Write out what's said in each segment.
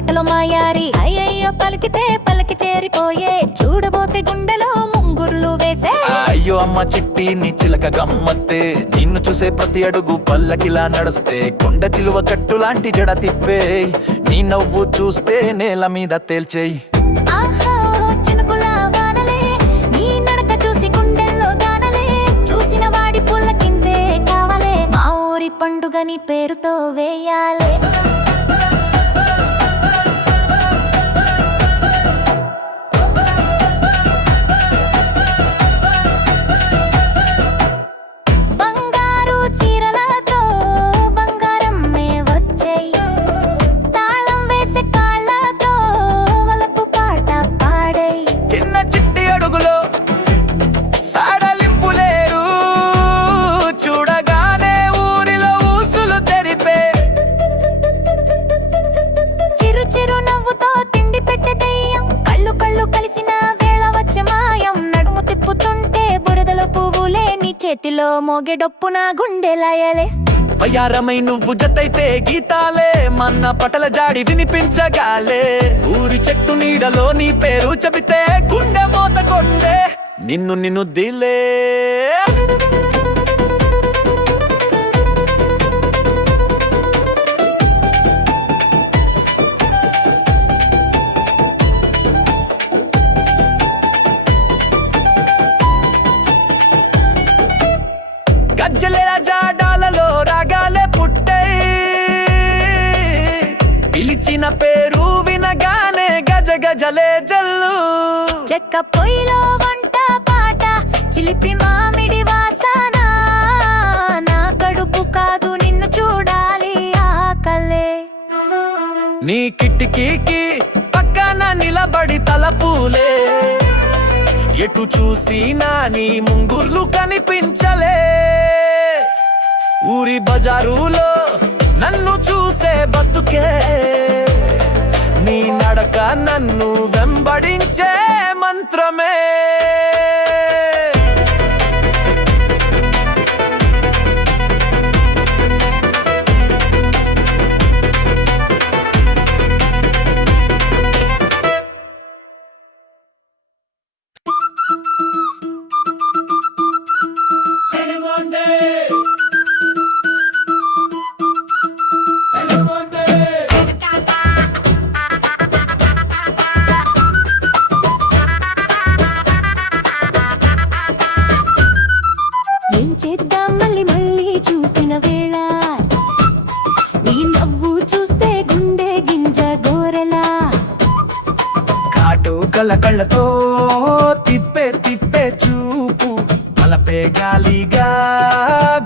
పట్టలో మాయారి అయ్యయ్యో పలికితే పలికి చేరిపోయే చూడబోతే గుండెలో ముంగుర్లు వేసే అయ్యో అమ్మ చిట్టి నీ చిలక గమ్మత్తే నిన్ను చూసే ప్రతి అడుగు పల్లకిలా నడుస్తే కొండ చిలువ కట్టు లాంటి జడ తిప్పే నీ నవ్వు చూస్తే నేల మీద తేల్చేయి ఆహా చినుకుల వానలే నీ నడక చూసి గుండెల్లో గానలే చూసిన వాడి పుల్ల కిందే కావాలే మా ఊరి పండుగ నీ పేరుతో వేయాలే బంగారు చీరలతో బంగారమ్మే వచ్చేయ్ తాళం వేసే కాళ్ళతో వలపు పాట పాడేయ్ చిన్న చిట్టి అడుగులో సాడలింపులేరు చూడగానే ఊరిలో ఊసులు తెరిపే చిరు చిరు నవ్వుతో తిండి పెట్టే దెయ్యం కళ్ళు కళ్ళు కలిసిన వేళ వచ్చే మాయం నడుము తిప్పుతుంటే బురదలో పువ్వులే నీ చేతిలో మోగెడొప్పున గుండెలాయలే వయ్యారమై నువ్వు జతైతే గీతాలే మన్న పటల జాడి వినిపించగాలే ఊరి చెట్టు నీడలో నీ పేరు చెబితే గుండె మోత కొండే నిన్ను దిలే గజ్జలేల జాడాలలో రాగాలే పుట్టై పిలిచిన పేరు వినగానే గజ గజలే జల్లు చెక్క పొయ్యిలో వంట పాట చిలిపి మామిడి వాసన నా కడుపు కాదు నిన్ను చూడాలి ఆకలే నీ కిటికీకి పక్కన నిలబడి తలపులే ఎటు చూసినా నీ ముంగుర్లు కనిపించలే ఊరి బజారులో నన్ను చూసే బతుకే నీ నడక నన్ను వెంబడించే మంత్రమే ఏం చేద్దాం మళ్ళీ మళ్ళీ చూసిన వేళ నీ నవ్వు చూస్తే గుండె గింజ గోరెలా కాటు కళ్ళ కళ్ళతో తిప్పే తిప్పే చూపు మలపే గాలిగా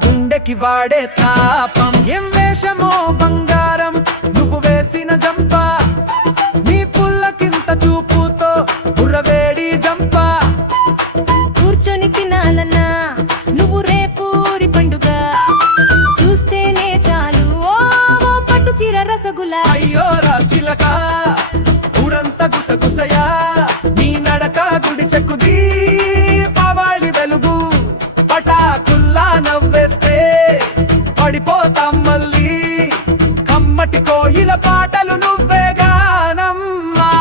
గుండెకి వాడే తాపం ఏం వేషమో బంగారం నువ్వు వేసిన జంప నీ పుల్లకింత చూపుతో బుర్రవేడి జంప కూర్చొని తినాలన్నా నువ్వు రేపు ఊరి పండుగ చూస్తేనే చాలు ఓ పట్టు చీర రసగుల్లా అయ్యో రా చిలక ఊరంతా గుసగుసయా నీ నడక గుడిసెకు దీపావళి వెలుగు పటాకుల్లా నవ్వేస్తే పడిపోతాం మళ్ళీ కమ్మటి కోయిల పాటలు నువ్వే గానమ్మా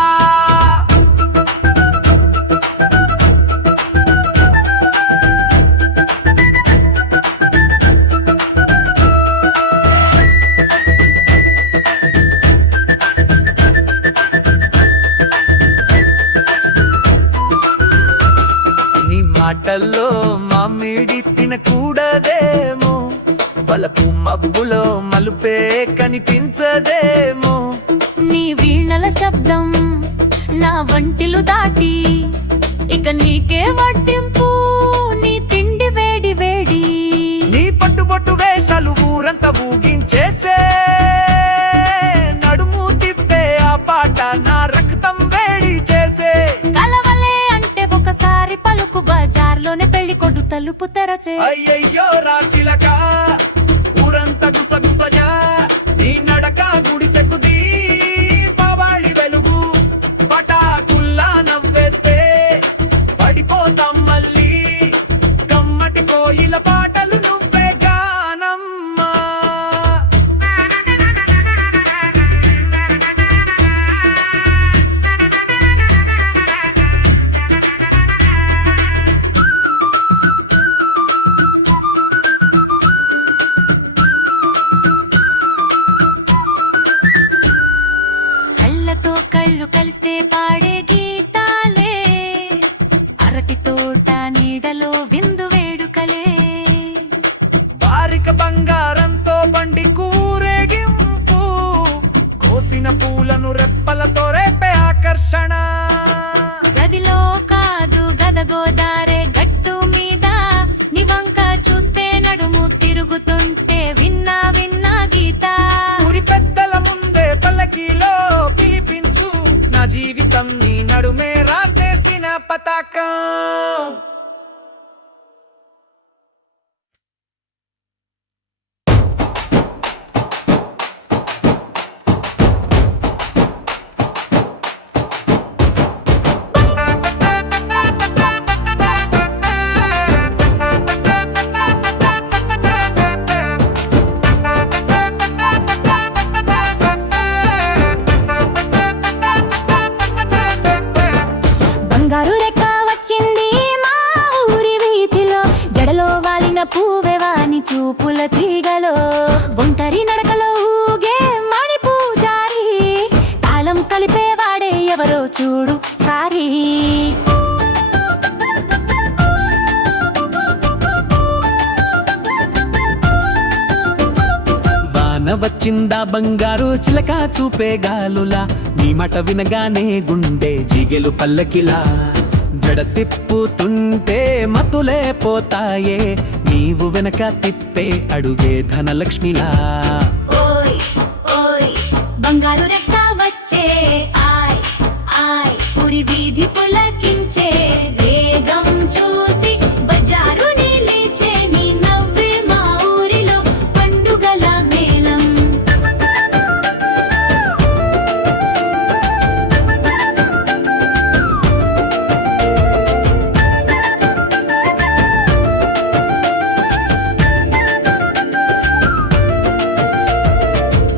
నీ మాటల్లో మామిడి తినకూడదేమో బలపు మబ్బులో మలుపే కనిపించదేమో నీ వీణల శబ్దం నా వంటిలు దాటి ఇక నీకే వడ్డింపు నీ తిండి వేడి వేడి నీ పట్టుబొట్టు వేషాలు ఊరంతా ఊగించేసే నడుము తిప్పే ఆ పాట నా రక్తం వేడి చేసే కలవలే అంటే ఒకసారి పలుకు బజార్లోనే పెళ్లి కొడు తలుపు తెరచే అయ్యయ్యో రా చిలక ఊరంతా గుసగుసజా నీ నడక గుడిసెకు దీపావళి వెలుగు పటాకుల్లా నవ్వేస్తే పడిపోతాం మళ్ళీ కమ్మటి కోయిల పాటలు నువ్వే గానమ్మా కన్నులను రెప్పలతో రేపే ఆకర్షణ. గదిలో కాదు గదగోదారే గట్టు మీద నివంక చూస్తే నడుము తిరుగుతుంటే విన్నా విన్నా గీత. ఊరి పెద్దల ముందే పల్లకీలో పిలిపించు, నా జీవితం నీ నడుమే రాసేసిన పతాకం. బంగారు రెక్క వచ్చింది మా ఊరి వీధిలో, జడలో వాలిన పూవే వాని చూపుల తీగలో. ఒంటరి నడకలో ఊగే మణి పూజారి, తాళం కలిపేవాడే ఎవరో చూడు సారీ. వాన వచ్చిందా బంగారు చిలక చూపే గాలులా, నీ మాట వినగానే గుండె జిగెలు పల్లకిలా. జడ తిప్పుతుంటే మతులే పోతాయే, నీవు వెనక తిప్పే అడుగే ధనలక్ష్మిలా. ఓయ్ ఓయ్ బంగారు రెక్క వచ్చే ఆయ్ ఆయ్, ఊరి వీధి పులకించే వేగం చూసి బజారు నిలిచే నీ నవ్వే మా ఊరిలో పండుగల మేళం.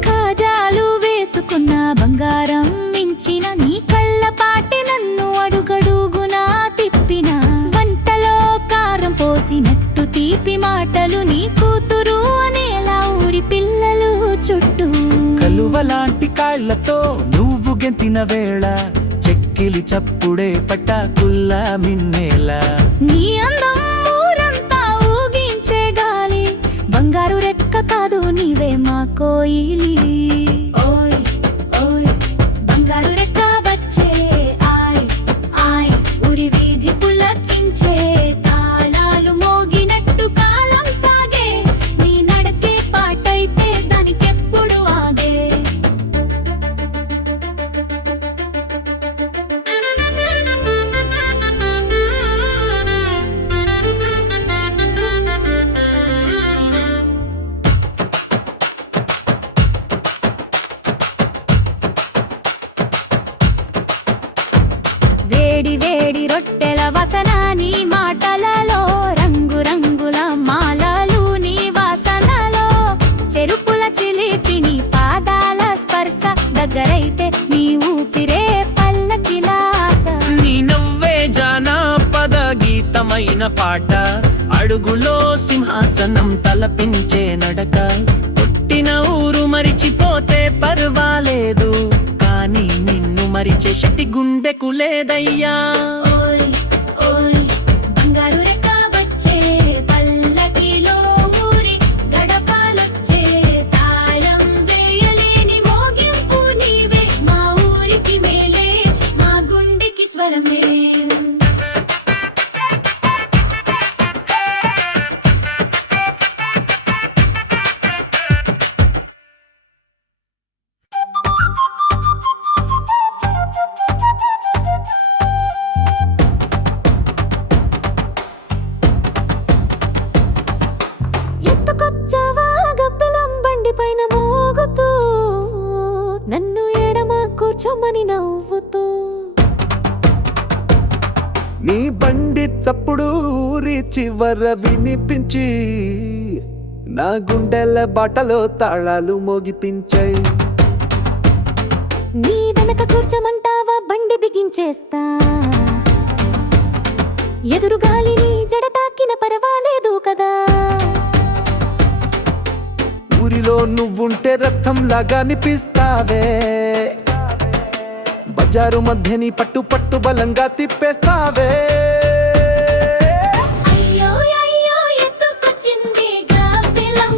కాజాలు వేసుకున్న బంగారం మించిన నీ కళ్ళ పాటి నన్ను అడుగడుగునా తిప్పిన, వంటలో కారం పోసినట్టు తీపి మాటలు నీ కూతురు అనేలా ఊరి పిల్లలు చుట్టూ. కలువలాంటి కాళ్లతో నువ్వు గెంతిన వేళ, చెక్కిలి చప్పుడే పటాకుల్లా మిన్నేలా. నీ అందం ఊరంతా ఊగించే గాలి, బంగారు రెక్క కాదు నీవే మా కోయిలి. ఓయ్ ఓయ్ బంగారు రెక్క వచ్చే ఆయ్ ఆయ్, ఊరి వీధి పులకించే తాళాలు మోగినట్టు కాలం సాగే, నీ నడకే పాటైతే దానికెప్పుడు ఆగే. వేడి వేడి రొట్టెల వాసన నీ మాటలలో, రంగు రంగుల మాలలు నీ వాసనలో, చెరుపుల చిలిపి నీ పాదాల స్పర్శ, దగ్గరైతే నీ ఊపిరే పల్లకిలాస. నీ నవ్వే జానపద గీతమైన పాట, అడుగులో సింహాసనం తలపించే నడక. పుట్టిన ఊరు మరిచిపోతే పర్వాలేదు, కానీ నిన్ను మరిచే శక్తి గుండెకు లేదయ్యా. ఓయ్ ఓయ్ బంగారు రెక్క వచ్చే పల్లకిలో ఊరి గడపాలొచ్చే, తాళం వేయలేని మోగింపు నీవే, మా ఊరికి మేలే మా గుండెకి స్వరమే. ఎత్తుకొచ్చావా గబ్బెలం బండి పైన మోగుతూ, నన్ను ఎడమ కూర్చోమని నవ్వుతూ. నీ బండి చప్పుడు ఊరి చివర వినిపించి, నా గుండెల బాటలో తాళాలు మోగిపించాయి. నీ వెనక కూర్చోమంటావా బండి బిగించేస్తా, ఎదురు గాలిని జడ తాకిన పర్వాలేదు కదా. ఊరిలో నువ్వుంటే రక్తంలాగా అనిపిస్తావే, బజారు మధ్య నీ పట్టు పట్టు బలంగా తిప్పేస్తావే. అయ్యో అయ్యో ఎత్తుకొచ్చింది గబ్బెలం,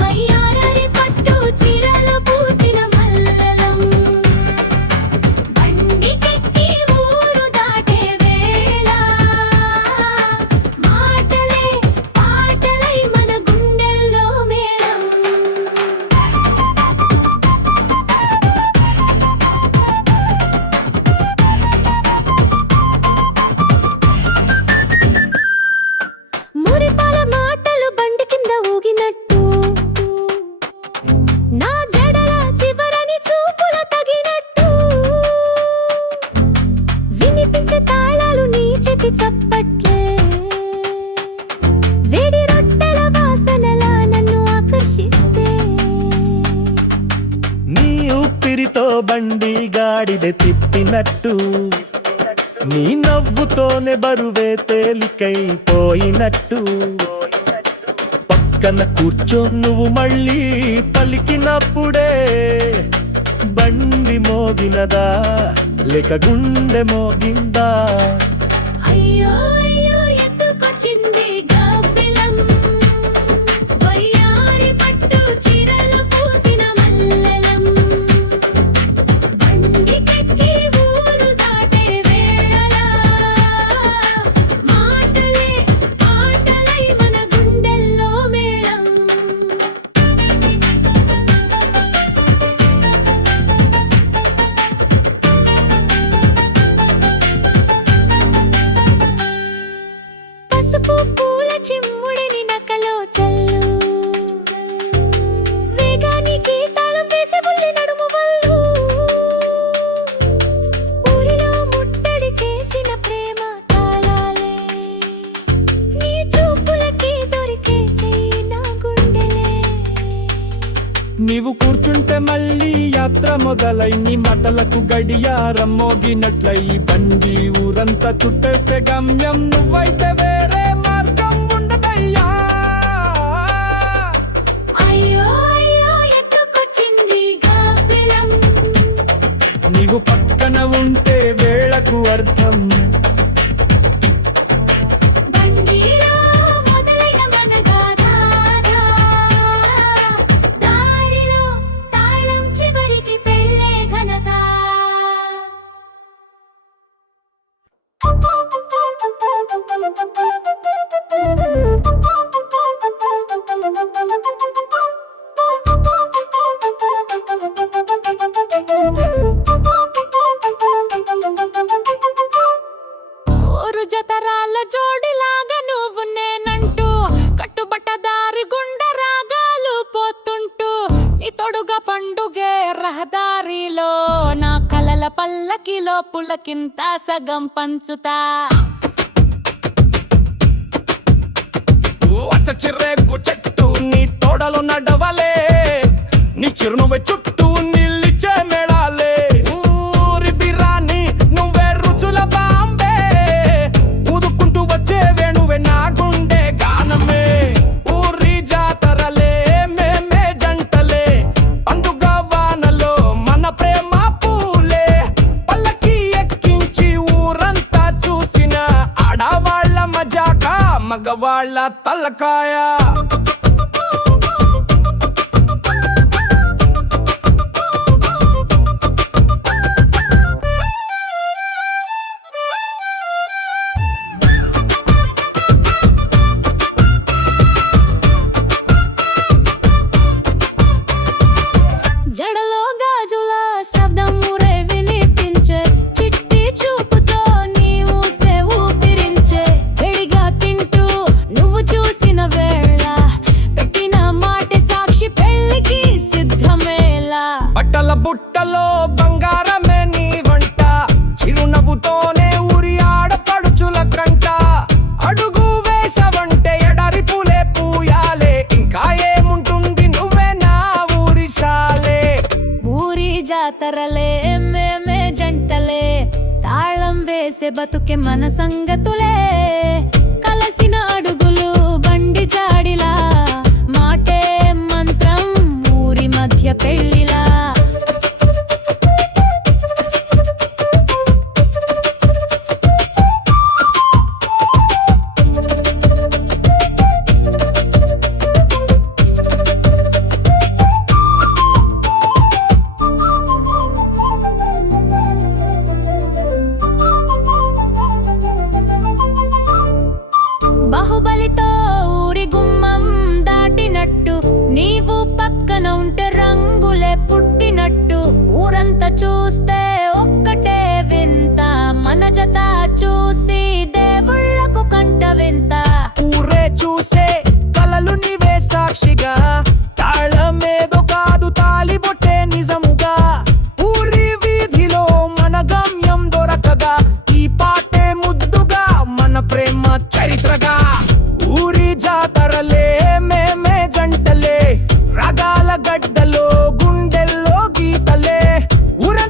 వయ్యారరి పట్టు చీరలు పూసిన మల్లెలం. బండి గాడిద తిప్పినట్టు నీ నవ్వుతోనే బరువే తేలికైపోయినట్టు పక్కన కూర్చో నువ్వు మళ్ళీ పలికినప్పుడే బండి మోగినదా లేక గుండె మోగిందా అయ్యో అయ్యో ఎత్తుకొచ్చింది గబ్బిలం వయ్యారి పట్టు చీరలు పూసిన మల్లెలం బండికెక్కి ఊరు దాటే వేళలా మాటలే ఆటలై మన గుండెల్లో మేళం పసుపు పూల చిమ్ముడిని నకలో చల్లు వేగానికి తాళం వేసి బుల్లి నడుము వల్లు ఊరిలో ముట్టడి చేసిన ప్రేమ తాళాలే నీ చూపులకి దొరికే చెయ్యి నా గుండెలే నీవు కూర్చుంటే మళ్ళీ యాత్ర మొదలై నీ మాటలకు గడియారం మోగినట్లయి బండి ఊరంతా చుట్టేస్తే గమ్యం నువ్వైతే వేరే మార్గం ఉండదయ్యా అయ్యో అయ్యో ఎత్తుకొచ్చింది గబ్బిలం నీవు పక్కన ఉంటే వేళకు అర్థం బండిలో మొదలైన మనగాథ దారిలో తాళం చివరికి పెళ్ళే ఘనత ఊరు జతరాల జోడిలాగా నువ్వు నేనంటూ కట్టుబట్టదారి గుండె రాగాలు పోతుంటూ నీ తొడుగా పండుగే రహదారిలో నా కలల పల్లకిలో పులకింత సగం పంచుతా చిర్రేకు చెట్టు నీ తోడలో నడవలే నీ చిరునవ్వే చుట్టూ నిలిచే మేళాలే ఊరి బిరాని నువ్వే రుచుల బాంబే ఊదుకుంటూ వచ్చే వేణువే నా గుండె గానమే ఊరి జాతరలే మేమే జంటలే పండుగ వానలో మన ప్రేమ పూలే పల్లకి ఎక్కించి ఊరంతా చూసిన ఆడవాళ్ళ మజాక మగవాళ్ళ తలకాయ జడలో గాజుల శబ్దం ఊరే వినిపించే చిట్టి చూపుతో నీవు ఊపిరించే వేడిగా తింటూ నువ్వు చూసిన వేళ పెట్టిన మాట సాక్షి పెళ్ళికి సిద్ధమేలా బట్టల బుట్టలో బంగారమే నీ వంట చిరునవ్వుతోనే ఊరి ఆడపడుచుల కంట అడుగు వేసవంటే ఎడరి పూలే పూయాలే ఇంకా ఏముంటుంది నువ్వే నా ఊరి శాలే ఊరి జాతరలే మేమే జంటలే తాళం వేసే బతుకే మన సంగతులే కలసిన అడుగులు బండి జాడిలా మాటే మంత్రం ఊరి మధ్య పెళ్ళిలా బాహుబలితో ఊరి గుమ్మం దాటినట్టు నీవు పక్కన ఉంటే రంగులే పుట్టినట్టు ఊరంతా చూస్తే ఒక్కటే వింత మన జత చూసి దేవుళ్ళకు కంట వింత ఊరే చూసే కలలు నీవే సాక్షిగా తాళమేదో కాదు తాలిబొట్టే నిజముగా ఊరి వీధిలో మన గమ్యం దొరకగా ఈ పాటే ముద్దుగా మన ప్రేమ చరిత్రగా ఊరి జాతరలే మేమే జంటలే రగాల గడ్డలో గుండెల్లో గీతలే ఊరంతా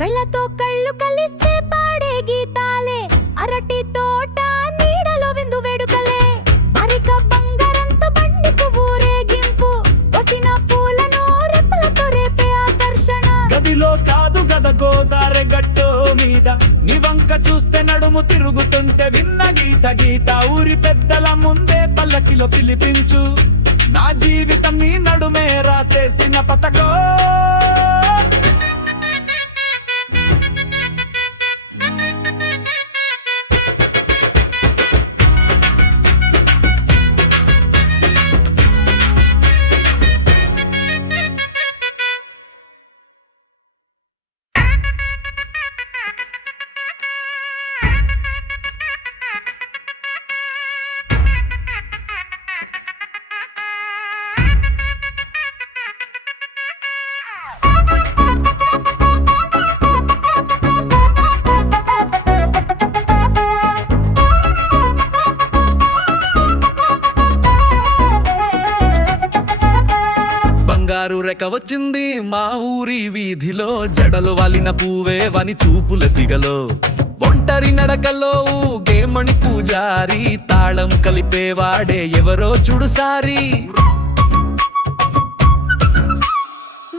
కళ్ళతో కళ్ళు కలిస్తే పాడే గీతాలే, అరటి తోట నీడలో విందు వేడుకలే, అరిక బంగారంతో బండి పువ్వు రేగింపు, వసిన పూలను రెప్పలతో రేపే ఆకర్షణ. గదిలో కాదు గద గోదారె గట్టో మీద, నీ వంక చూస్తే నడుము తిరుగుతుంటే విన్న గీత గీత, ఊరి పెద్దల ముందే పల్లకిలో పిలిపించు, నా జీవితం నీ నడుమే రాసేసిన పతకం. బంగారు రెక్క వచ్చింది మా ఊరి వీధిలో, జడలు వాలిన పూవే వని చూపుల దిగలో, ఒంటరి నడకలో ఊగేమణి పూజారి, తాళం కలిపేవాడే ఎవరో చూడుసారి.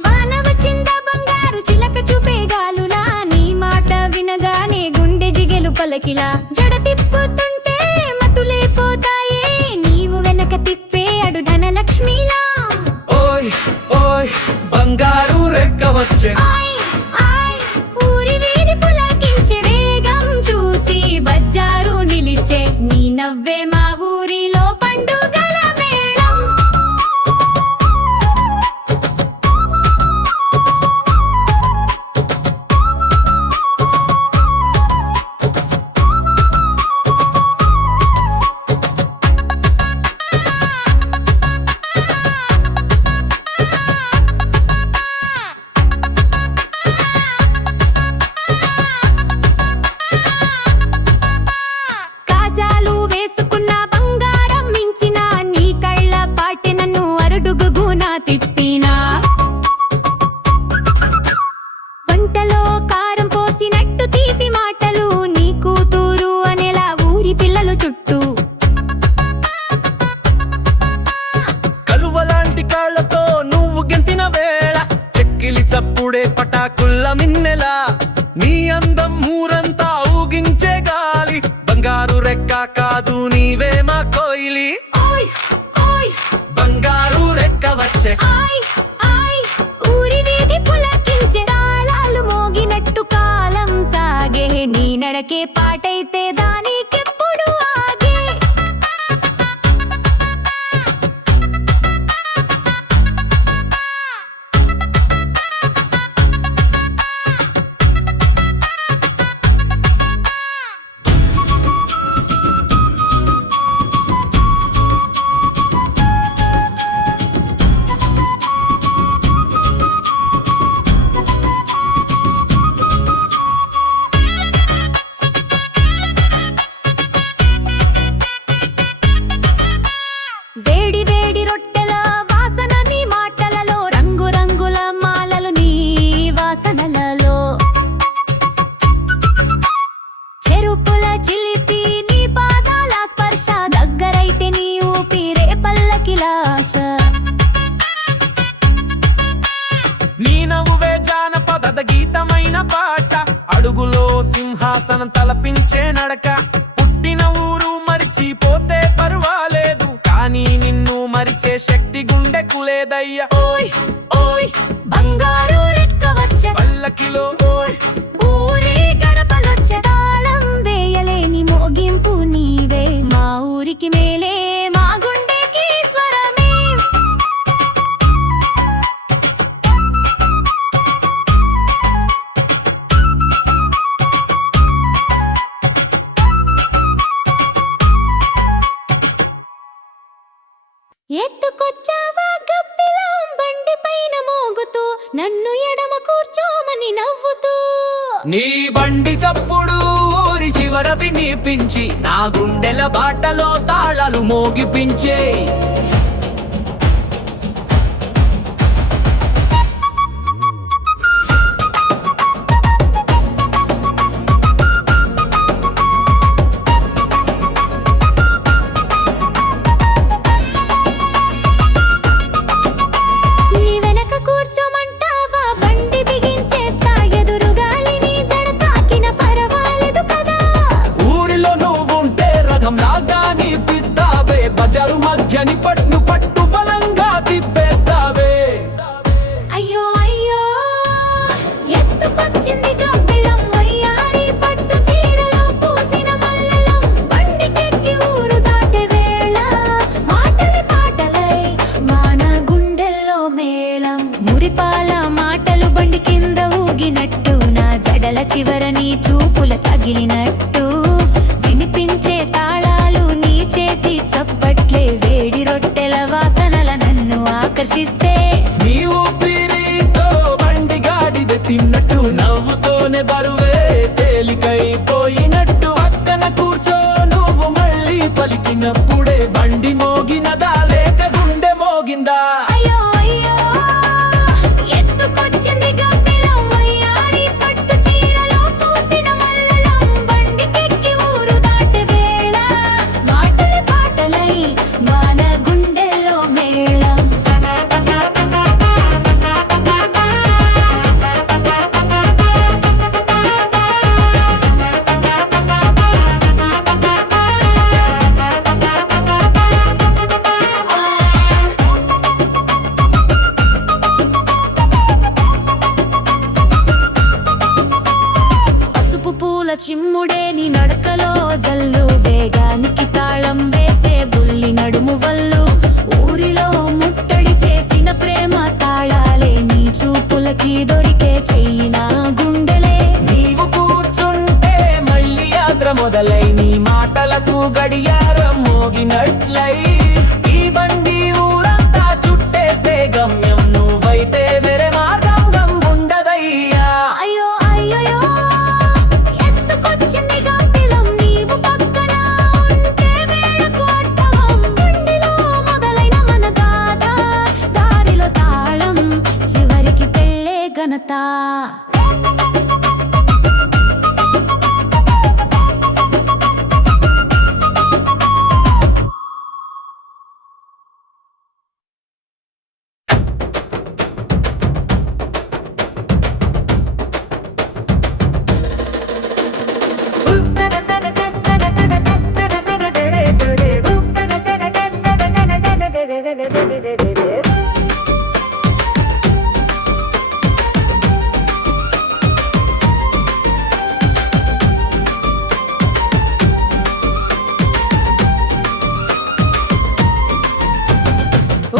వాన వచ్చిందా బంగారు చిలక చూపే గాలులా, నీ మాట వినగానే గుండె జిగెలు పలకిలా, జడ తిప్పుతుంటే మతులైపోతాయే, నీవు వెనక తిప్పే అడు ధనలక్ష్మిలా. ఓయ్ ఓయ్ బంగారు రెక్క వచ్చే, ఆయ్ ఆయ్ ఊరి వీధి పులకించే, వేగం చూసి బజ్జారు నిలిచే, నీ నవ్వే మా ఊరిలో పండుగల మేళం. కాజాలు వేసుకున్న బంగారం మించిన, నీ కళ్ళ పాటె నన్ను అరుడుగునా తిప్పినా, వంటలో కారం పోసినట్టు తీపి మాటలు, నీ కూతురు అనేలా ఊరి పిల్లలు చుట్టూ. కలువలాంటి కాళ్ళతో నువ్వు గెంతిన వేళ, చెక్కిలి చప్పుడే పటాకుల్ల మిన్నెలా, నీ అందం ఊరంతా ఊగించే గాలి, బంగారు రెక్క కాదు నీవే మా కోయిలి. ఓయ్ ఓయ్ బంగారు రెక్క వచ్చే, ఆయ్ ఆయ్ ఊరి వీధి పులకించే, తాళాలు మోగినట్టు కాలం సాగే, నీ నడకే పాటైతే దానికెప్పుడు ఆగే. వేడి వేడి రొట్టెల వాసన నీ మాటలలో, రంగు రంగుల మాలలు నీ వాసనలలో, చెరుపుల చిలిపి నీ పాదాల స్పర్శ, దగ్గరైతే నీ ఊపిరే పల్లకిలాశ. నీ నవ్వే జానపద గీతమైన పాట, అడుగులో సింహాసనం తలపించే నడక, పుట్టిన ఊరు మరిచిపోతే పర్వాలేదు, కానీ నిన్ను మరిచే శక్తి గుండెకు లేదయ్యా. ఓయ్ ఓయ్ బంగారు రెక్క వచ్చే, పల్లకిలో ఊరి గడపలొచ్చే, తాళం వేయలేని మోగింపు నీవే, మా ఊరికి మేలే మా గుండెకి స్వరమే. ఎత్తుకొచ్చావా గబ్బిలాం బండి పైన మోగుతూ, నన్ను ఎడమ కూర్చోమని నవ్వుతూ, నీ బండి చప్పుడు ఊరి చివర వినిపించి, నా గుండెల బాటలో తాళాలు మోగిపించే. పగిలినట్టు వినిపించే తాళాలు నీ చేతి చప్పట్లే వేడి రొట్టెల వాసనల నన్ను ఆకర్షిస్తే నీ ఊపిరితో బండి గాడిద తిన్నట్టు నవ్వుతోనే బరువే తేలికైపోయినట్టు పక్కన కూర్చో నువ్వు మళ్ళీ పలికినప్పుడే బండి మోగినదా లేక గుండె మోగిందా అయ్యో అయ్యో ఎత్తుకొచ్చింది గబ్బిలం వయ్యారి పట్టు చీరలో పూసిన మల్లెలం బండికెక్కి ఊరు దాటే వేళ మాటలే పాటలై మన గుండెల్లో మేళం పసుపు పూల చిమ్ముడే నీ నడకలో జల్లు వేగానికి తాళం వేసే బుల్లి నడుము వల్లు ఊరిలో ముట్టడి చేసిన ప్రేమ తాళాలే నీ చూపులకి దొరికే చెయ్యిన గుండెలే నీవు కూర్చుంటే మళ్ళీ యాత్ర మొదలై నీ మాటలకు గడియారం మోగినట్లై ఈ బండి ఊరంతా చుట్టేస్తే గమ్యం నువ్వైతే వేరే మార్గం ఉండదయ్యా అయ్యో అయ్యో ఎత్తుకొచ్చింది గబ్బిలం నీవు పక్కన ఉంటే వేళకు అడ్డవం బండిలో మొదలైన మన గాథ దారిలో తాళం చివరికి పెళ్ళే ఘనత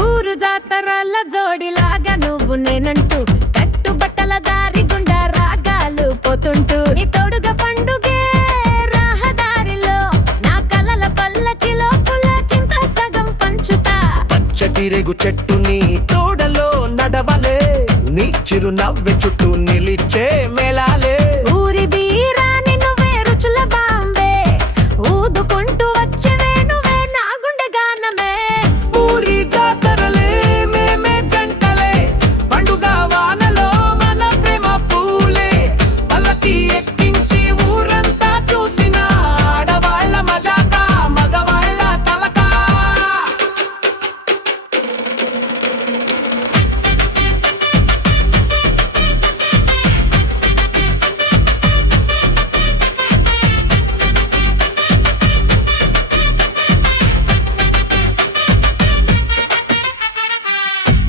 ఊరు జాతరల జోడిలాగా నువ్వు నేనంటూ కట్టుబట్టల దారి గుండా రాగాలు పోతుంటూ నీ తోడుగా పండుగే రహదారిలో నా కలల పల్లకిలో పులకింత సగం పంచుతా పచ్చటి రేగు చెట్టు నీ తోడలో నడవలే నీ చిరునవ్వె చుట్టూ నిలిచే మేళాలే ఊరి బీరాని నువ్వే రుచుల బాంబే ఊదుకుంటూ వచ్చే వేణువే నా గుండె గానమే ఊరి జాతరలే మేమే జంటలే పండుగ వానలో మన ప్రేమ పూలే పల్లకి ఎక్కించి ఊరంతా చూసిన ఆడవాళ్ళ మజాక మగవాళ్ళ తలక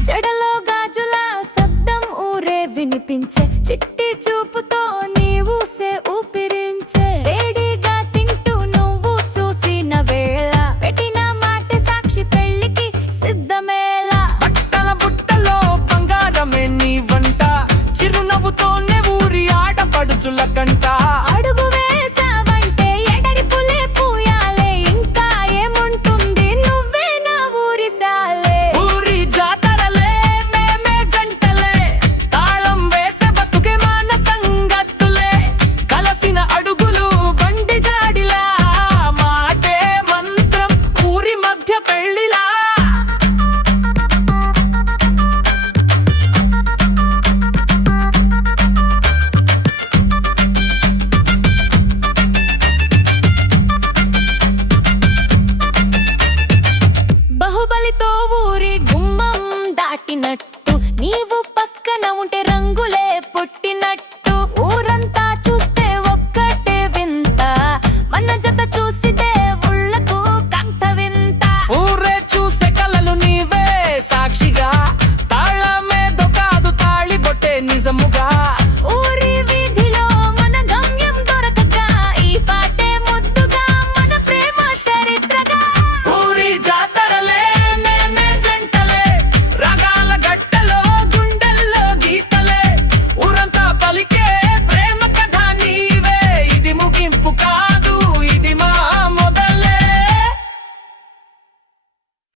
జడలో గాజుల శబ్దం ఊరే వినిపించే చిట్టి చూపుతో